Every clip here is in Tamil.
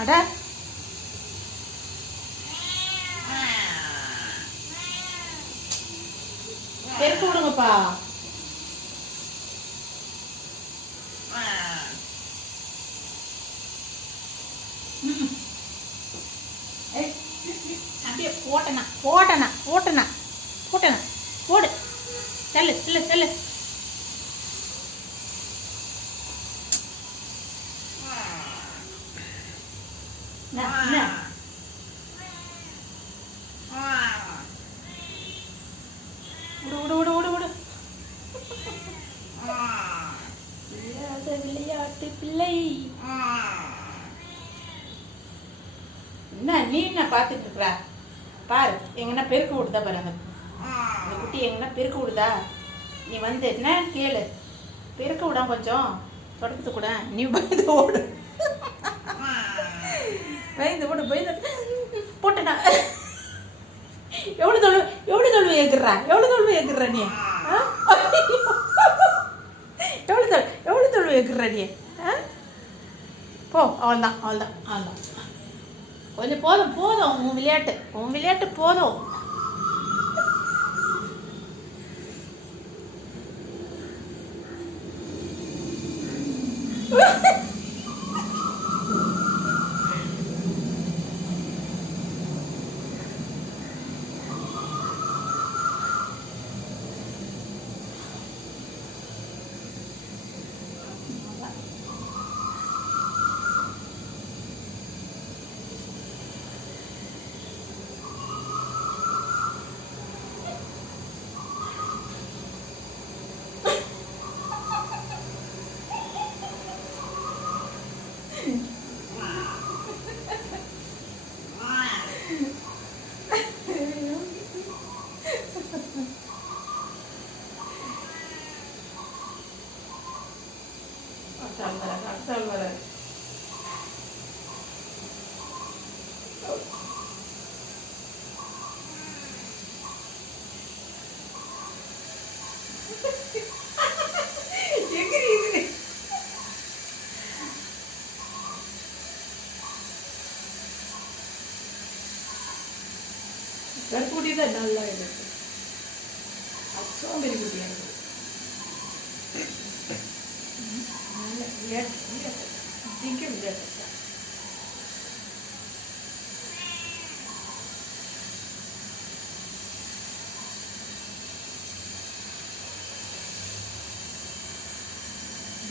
அட பெருக்க விடுங்கப்பா. அப்படியே போட்டனா போட்டனா போட்டனா போட்டனா போடு. தள்ளு தள்ளு தள்ளு. விடு விடு விடு விடு விடு. விளையாட்டு பிள்ளை. என்ன நீ என்ன பார்த்துட்டு இருக்கிற? பாரு எங்கன்னா பெருக்க விடுதா பாரு. அந்த குட்டி எங்கன்னா பெருக்க விடுதா? நீ வந்து என்ன கேளு. பெருக்க விடா கொஞ்சம் தொடக்கத்து கூட. நீ பயந்து ஓடு. பயந்து ஓடு பயந்து போட்டுடா. எவ்வளோ தொழுவு ஏக்குறா? எவ்வளோ தொழுவு ஏக்குற நீ? எவ்வளோ தொழுவு ஏக்குற நீ? போ. அவ்வளோதான் அவ்வளோதான் அவ்வளோதான். கொஞ்சம் போதும் போதும். உன் விளையாட்டு போதும். Salvara. கருப்புட்டி தான் நல்லா இருக்கு. சோம்பேறி குட்டியா இருக்கு. திங்க முடியாது.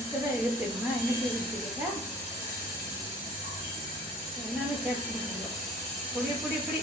இப்பதான் இருக்குமா? எனக்கு இருக்குல்ல என்னால கேட்க முடியல. புடி புடி புடி.